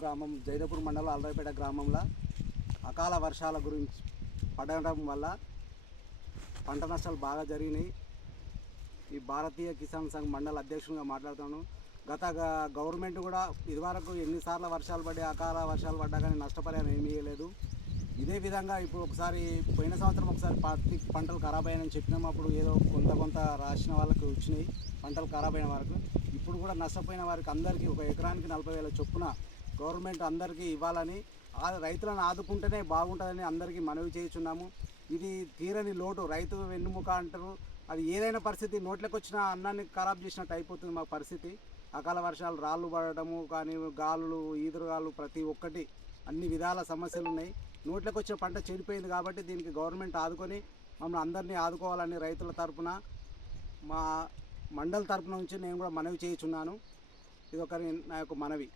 గ్రామం జైదపూర్ మండలం అల్రాయిపేట గ్రామంలో అకాల వర్షాల గురించి పడడం వల్ల పంట నష్టాలు బాగా జరిగినాయి. ఈ భారతీయ కిసాన్ సంఘ్ మండల అధ్యక్షునిగా మాట్లాడుతాను. గత గవర్నమెంట్ కూడా ఇదివరకు ఎన్నిసార్లు వర్షాలు పడి అకాల వర్షాలు పడ్డా కానీ నష్టపరిహారం ఏమీ ఇవ్వలేదు. ఇదే విధంగా ఇప్పుడు ఒకసారి పోయిన సంవత్సరం ఒకసారి పంటలు ఖరాబ్ అయ్యాయని చెప్పినాము. అప్పుడు ఏదో కొంత రాసిన వాళ్ళకి వచ్చినాయి పంటలు ఖరాబ్ అయిన వరకు. ఇప్పుడు కూడా నష్టపోయిన వారికి అందరికీ ఒక ఎకరానికి 40,000 చొప్పున గవర్నమెంట్ అందరికీ ఇవ్వాలని, రైతులను ఆదుకుంటేనే బాగుంటుందని అందరికీ మనవి చేస్తున్నాము. ఇది తీరని లోటు, రైతు వెన్నుముక అంటారు. అది ఏదైనా పరిస్థితి నోట్లోకి వచ్చిన అన్నాన్ని ఖరాబ్ చేసినట్టు అయిపోతుంది మా పరిస్థితి. అకాల వర్షాలు, రాళ్ళు పడటము కానీ, గాలులు, ఈదురుగాలు, ప్రతి ఒక్కటి అన్ని విధాల సమస్యలు ఉన్నాయి. నోట్లోకి వచ్చిన పంట చెడిపోయింది కాబట్టి దీనికి గవర్నమెంట్ ఆదుకొని మమ్మల్ని అందరినీ ఆదుకోవాలని రైతుల తరపున, మా మండలి తరపున నుంచి నేను కూడా మనవి చేయుచున్నాను. ఇది ఒకరి నా యొక్క మనవి.